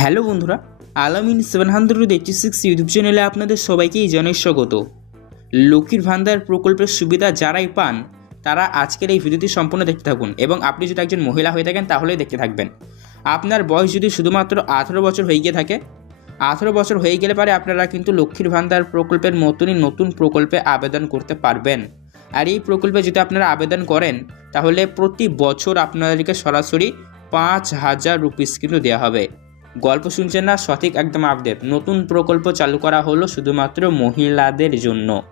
Hello বন্ধুরা, Alamin seven hundred eighty six YouTube চ্যানেলে আপনাদের সবাইকেই জানাই স্বাগত। লক্ষ্মীর ভান্ডার প্রকল্পের সুবিধা যারাই পান, তারা আজকের এই ভিডিওটি সম্পূর্ণ দেখতে থাকুন এবং আপনি যদি একজন মহিলা হয়ে থাকেন তাহলেই দেখতে থাকবেন। আপনার বয়স যদি শুধুমাত্র আঠেরো বছর হয়ে গিয়ে থাকে, আঠেরো বছর হয়ে গেলে পারে আপনারা কিন্তু লক্ষ্মীর ভান্ডার প্রকল্পের মতনই নতুন প্রকল্পে আবেদন করতে পারবেন। আর এই প্রকল্পে যদি আপনারা আবেদন করেন, তাহলে প্রতি বছর আপনাদেরকে সরাসরি পাঁচ হাজার রুপিস কিন্তু দেওয়া হবে। গল্প শুনছেন না, সঠিক একদম আপডেট নতুন প্রকল্প চালু করা হলো শুধুমাত্র মহিলাদের জন্য।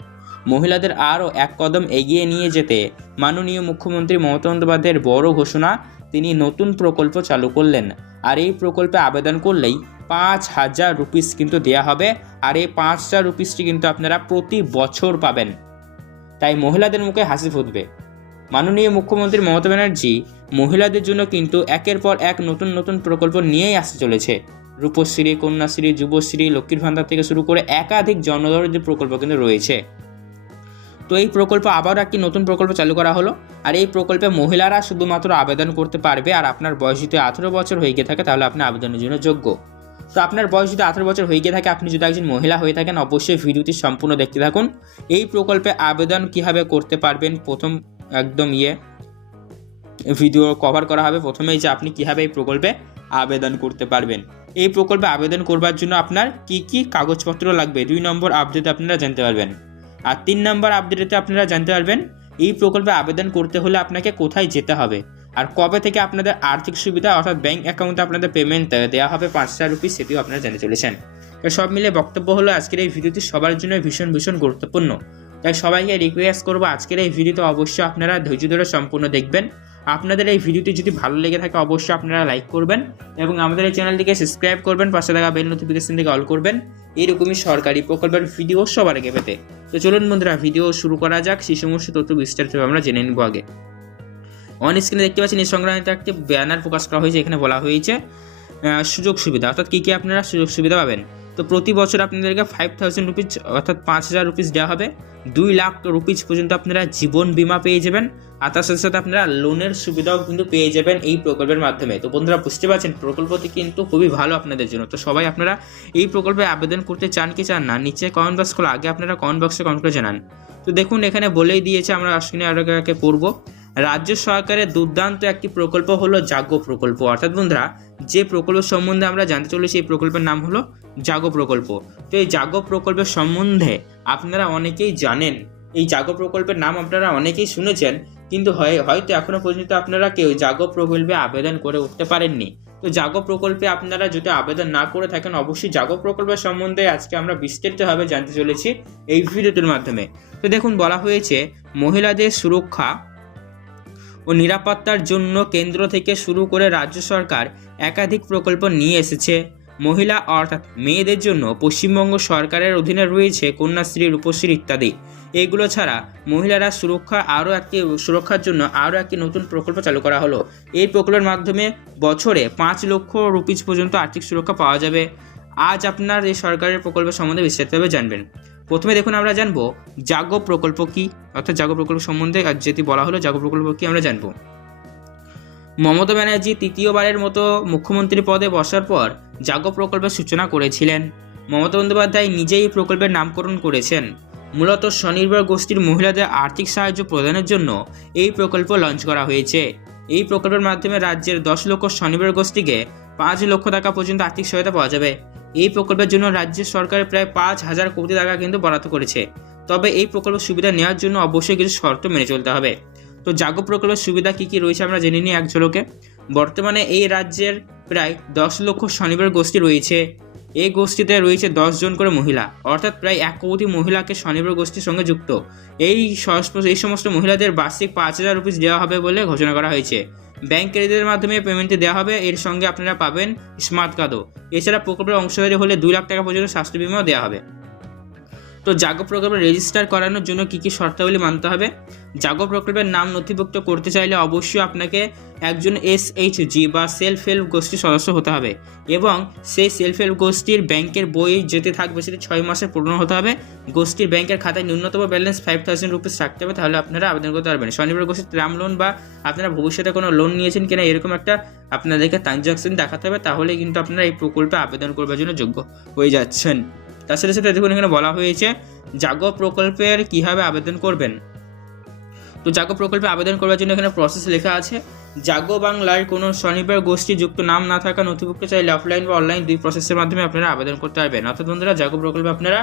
মহিলাদের আরও এক কদম এগিয়ে নিয়ে যেতে মাননীয় মুখ্যমন্ত্রী মমতা বন্দ্যোপাধ্যায়ের বড় ঘোষণা, তিনি নতুন প্রকল্প চালু করলেন। আর এই প্রকল্পে আবেদন করলেই পাঁচ হাজার রুপিস কিন্তু দেওয়া হবে, আর এই পাঁচ হাজার রুপিসটি কিন্তু আপনারা প্রতি বছর পাবেন। তাই মহিলাদের মুখে হাসি ফুটবে। মাননীয় মুখ্যমন্ত্রী মমতা ব্যানার্জি মহিলাদের জন্য কিন্তু একের পর এক নতুন নতুন প্রকল্প নিয়েই আসতে চলেছে। রূপশ্রী, কন্যাশ্রী, যুবশ্রী, লক্ষ্মীর ভান্ডার থেকে শুরু করে একাধিক জনদরদি প্রকল্প কিন্তু রয়েছে। তো এই প্রকল্প আবারও একটি নতুন প্রকল্প চালু করা হলো আর এই প্রকল্পে মহিলারা শুধুমাত্র আবেদন করতে পারবে আর আপনার বয়স যদি আঠেরো বছর হয়ে গিয়ে থাকে তাহলে আপনি আবেদনের জন্য যোগ্য। তো আপনার বয়স যদি আঠেরো বছর হয়ে গিয়ে থাকে, আপনি যদি একজন মহিলা হয়ে থাকেন, অবশ্যই ভিডিওটি সম্পূর্ণ দেখতে থাকুন। এই প্রকল্পে আবেদন কীভাবে করতে পারবেন? প্রথম একদম ইয়ে ভিডিও কভার করা হবে। প্রথমেই যে আপনি কীভাবে এই প্রকল্পে আবেদন করতে পারবেন। এই প্রকল্পে আবেদন করবার জন্য আপনার কি কি কাগজপত্র লাগবে? দুই নম্বর আপডেট আপনারা জানতে পারবেন। আর তিন নম্বর আপডেটে আপনারা জানতে পারবেন, এই প্রকল্পে আবেদন করতে হলে আপনাকে কোথায় যেতে হবে? আর কবে থেকে আপনাদের আর্থিক সুবিধা অর্থাৎ ব্যাংক অ্যাকাউন্টে আপনাদের পেমেন্ট দেওয়া হবে পাঁচ হাজার রুপিস সেটিও আপনারা জানতে চলেছেন। সব মিলে বক্তব্য হলো আজকের এই ভিডিওটি সবার জন্য ভীষণ ভীষণ গুরুত্বপূর্ণ। তাই সবাইকে রিকোয়েস্ট করব আজকের এই ভিডিওতে অবশ্যই আপনারা ধৈর্য ধরে সম্পূর্ণ দেখবেন। আপনাদের এই ভিডিওটি যদি ভালো লেগে থাকে অবশ্যই আপনারা লাইক করবেন এবং আমাদের এই চ্যানেলটিকে সাবস্ক্রাইব করবেন, পাশে থাকা বেল নোটিফিকেশন থেকে অল করবেন। এইরকমই সরকারি প্রকল্পের ভিডিও সবার আগে পেতে। তো চলুন বন্ধুরা ভিডিও শুরু করা যাক। সেই সমস্ত তথ্য বিস্তারিতভাবে আমরা জেনে নেব আগে। অন স্ক্রিনে দেখতে পাচ্ছেন, এই সংক্রান্ত একটি ব্যানার প্রকাশ করা হয়েছে। এখানে বলা হয়েছে সুযোগ সুবিধা। অর্থাৎ কী কী আপনারা সুযোগ সুবিধা পাবেন? তো প্রতি বছর আপনাদেরকে ফাইভ থাউজেন্ড রুপিজ অর্থাৎ পাঁচ হাজার রুপিস দেওয়া হবে। দুই লাখ রুপিজ পর্যন্ত আপনারা জীবন বীমা পেয়ে যাবেন। আর তার সাথে সাথে আপনারা লোনের সুবিধাও কিন্তু পেয়ে যাবেন এই প্রকল্পের মাধ্যমে। তো বন্ধুরা, বুঝতে পারছেন, প্রকল্পটি কিন্তু খুবই ভালো আপনাদের জন্য। তো সবাই আপনারা এই প্রকল্পে আবেদন করতে চান কি চান না, নিচে কমেন্ট বক্স খোলা। আগে আপনারা কমেন্ট বক্সে কমেন্ট করে জানান। তো দেখুন, এখানে বলেই দিয়েছে, আমরা আসলে আরও পড়ব। রাজ্য সরকারের দুর্দান্ত একটি প্রকল্প হলো জাগ্য প্রকল্প। অর্থাৎ বন্ধুরা, যে প্রকল্প সম্বন্ধে আমরা জানতে চলেছি, এই প্রকল্পের নাম হলো জাগো প্রকল্প। তো এই জাগো প্রকল্পের সম্বন্ধে আপনারা অনেকেই জানেন। এই জাগো প্রকল্পের নাম আপনারা অনেকেই শুনেছেন, কিন্তু হয়, হয়তো এখনও পর্যন্ত আপনারা কেউ জাগো প্রকল্পে আবেদন করে উঠতে পারেননি। তো জাগো প্রকল্পে আপনারা যদি আবেদন না করে থাকেন, অবশ্যই জাগো প্রকল্পের সম্বন্ধে আজকে আমরা বিস্তারিতভাবে জানতে চলেছি এই ভিডিওটির মাধ্যমে। তো দেখুন, বলা হয়েছে, মহিলাদের সুরক্ষা ও নিরাপত্তার জন্য কেন্দ্র থেকে শুরু করে রাজ্য সরকার একাধিক প্রকল্প নিয়ে এসেছে। মহিলা অর্থাৎ মেয়েদের জন্য পশ্চিমবঙ্গ সরকারের অধীনে রয়েছে কন্যাশ্রী, রূপশ্রী ইত্যাদি। এগুলো ছাড়া মহিলারা সুরক্ষা আরও একটি, সুরক্ষার জন্য আরও একটি নতুন প্রকল্প চালু করা হলো। এই প্রকল্পের মাধ্যমে বছরে পাঁচ লক্ষ রুপিজ পর্যন্ত আর্থিক সুরক্ষা পাওয়া যাবে। আজ আপনার এই সরকারের প্রকল্প সম্বন্ধে বিস্তারিতভাবে জানবেন। প্রথমে দেখুন আমরা জানব, জাগো প্রকল্প কি? অর্থাৎ জাগো প্রকল্প সম্বন্ধে আজ যেটি বলা হলো, জাগো প্রকল্প কি আমরা জানব। মমতা ব্যানার্জি তৃতীয়বারের মতো মুখ্যমন্ত্রী পদে বসার পর জাগো প্রকল্পের সূচনা করেছিলেন। মমতা বন্দ্যোপাধ্যায় নিজেই এই প্রকল্পের নামকরণ করেছেন। মূলত স্বনির্ভর গোষ্ঠীর মহিলাদের আর্থিক সাহায্য প্রদানের জন্য এই প্রকল্প লঞ্চ করা হয়েছে। এই প্রকল্পের মাধ্যমে রাজ্যের দশ লক্ষ স্বনির্ভর গোষ্ঠীকে পাঁচ লক্ষ টাকা পর্যন্ত আর্থিক সহায়তা পাওয়া যাবে। এই প্রকল্পের জন্য রাজ্য সরকার প্রায় পাঁচ হাজার কোটি টাকা কিন্তু বরাদ্দ করেছে। তবে এই প্রকল্পের সুবিধা নেওয়ার জন্য অবশ্যই কিছু শর্ত মেনে চলতে হবে। তো জাগো প্রকল্পের সুবিধা কী কী রয়েছে আমরা জেনে নিই এক ঝলকে। বর্তমানে এই রাজ্যের প্রায় দশ লক্ষ স্বনির্ভর গোষ্ঠী রয়েছে। এই গোষ্ঠীতে রয়েছে জন করে মহিলা। অর্থাৎ প্রায় এক কোটি মহিলাকে স্বনির্ভর গোষ্ঠীর সঙ্গে যুক্ত। এই এই সমস্ত মহিলাদের বার্ষিক পাঁচ হাজার রুপিস দেওয়া হবে বলে ঘোষণা করা হয়েছে। ব্যাংক ক্রেডিটের মাধ্যমে পেমেন্টটি দেওয়া হবে, এর সঙ্গে আপনারা পাবেন স্মার্ট কার্ডও এছাড়া প্রকল্পের অংশ হলে দুই লাখ টাকা পর্যন্ত স্বাস্থ্য বিমাও দেওয়া হবে। তো জাগো প্রকল্পে রেজিস্টার করানোর জন্য কী কী শর্তাবলী মানতে হবে? জাগো প্রকল্পের নাম নথিভুক্ত করতে চাইলে অবশ্যই আপনাকে একজন এস এইচ জি বা সেলফ হেল্প গোষ্ঠীর সদস্য হতে হবে এবং সেই সেলফ হেল্প গোষ্ঠীর ব্যাংকের বই যেতে থাকবে সেটি ছয় মাসে পূর্ণ হতে হবে। গোষ্ঠীর ব্যাংকের খাতায় ন্যূনতম ব্যালেন্স ফাইভ থাউজেন্ড রুপিস রাখতে হবে, তাহলে আপনারা আবেদন করতে পারবেন। স্বনির্ভর গোষ্ঠীর ট্রাম লোন বা আপনারা ভবিষ্যতে কোনো লোন নিয়েছেন কিনা এরকম একটা আপনাদেরকে ট্রানজাকশন দেখাতে হবে তাহলে কিন্তু আপনারা এই প্রকল্পে আবেদন করবার জন্য যোগ্য হয়ে যাচ্ছেন। তার সাথে সাথে দেখুন এখানে বলা হয়েছে, জাগো প্রকল্পের কীভাবে আবেদন করবেন। তো জাগো প্রকল্পে আবেদন করার জন্য এখানে প্রসেস লেখা আছে, জাগো বাংলার কোনো স্বনির্ভর গোষ্ঠী যুক্ত নাম না থাকা নথিভুক্ত চাইলে অফলাইন বা অনলাইন দুই প্রসেসের মাধ্যমে আপনারা আবেদন করতে পারবেন। অর্থাৎ বন্ধুরা, জাগো প্রকল্পে আপনারা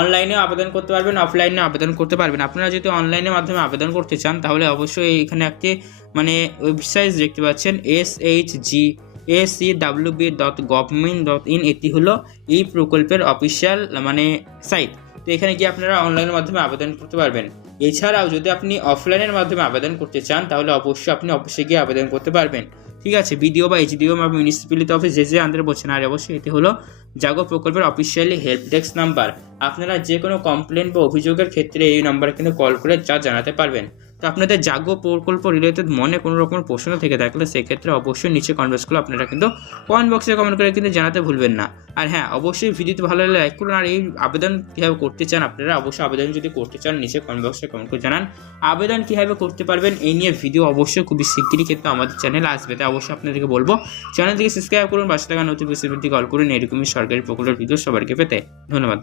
অনলাইনে আবেদন করতে পারবেন অফলাইনে আবেদন করতে পারবেন। আপনারা যদি অনলাইনের মাধ্যমে আবেদন করতে চান, তাহলে অবশ্যই এখানে একটি মানে ওয়েবসাইট দেখতে পাচ্ছেন S H G A C W B dot government dot in এটি হলো এই প্রকল্পের অফিসিয়াল মানে সাইট তো এখানে গিয়ে আপনারা অনলাইনের মাধ্যমে আবেদন করতে পারবেন। এছাড়াও যদি আপনি অফলাইনের মাধ্যমে আবেদন করতে চান, তাহলে অবশ্যই আপনি অফিসে গিয়ে আবেদন করতে পারবেন। ঠিক আছে বিডিও বা এইচডিও বা মিউনিসিপ্যালিটি অফিস যে যে আন্দারে বলছেন আর অবশ্যই এটি হলো জাগো প্রকল্পের অফিসিয়ালি হেল্প ডেস্ক নাম্বার আপনারা যে কোনো কমপ্লেন বা অভিযোগের ক্ষেত্রে এই নাম্বারে কিন্তু কল করে যা জানাতে পারবেন। তো আপনাদের জাগো প্রকল্প রিলেটেড মনে কোনো রকম প্রশ্ন থেকে থাকলে সেক্ষেত্রে অবশ্যই নিচে কমেন্টসগুলো আপনারা কিন্তু কমেন্ট বক্সে কমেন্ট করে কিন্তু জানাতে ভুলবেন না। আর হ্যাঁ অবশ্যই ভিডিওটি ভালো লাগলে লাইক করুন। আর এই আবেদন কীভাবে করতে চান আপনারা অবশ্যই আবেদন যদি করতে চান, নিচে কমেন্ট বক্সে কমেন্ট করে জানান। আবেদন কীভাবে করতে পারবেন এই নিয়ে ভিডিও অবশ্যই খুবই শিগগিরই কিন্তু আমাদের চ্যানেলে আসবে। তাই অবশ্যই আপনাদেরকে বলব চ্যানেলটিকে সাবস্ক্রাইব করুন, পাশে থাকা নোটিফিকেশনটি কল করুন। এরকমই সরকারি প্রকল্পের ভিডিও সবাইকে পেতে। ধন্যবাদ।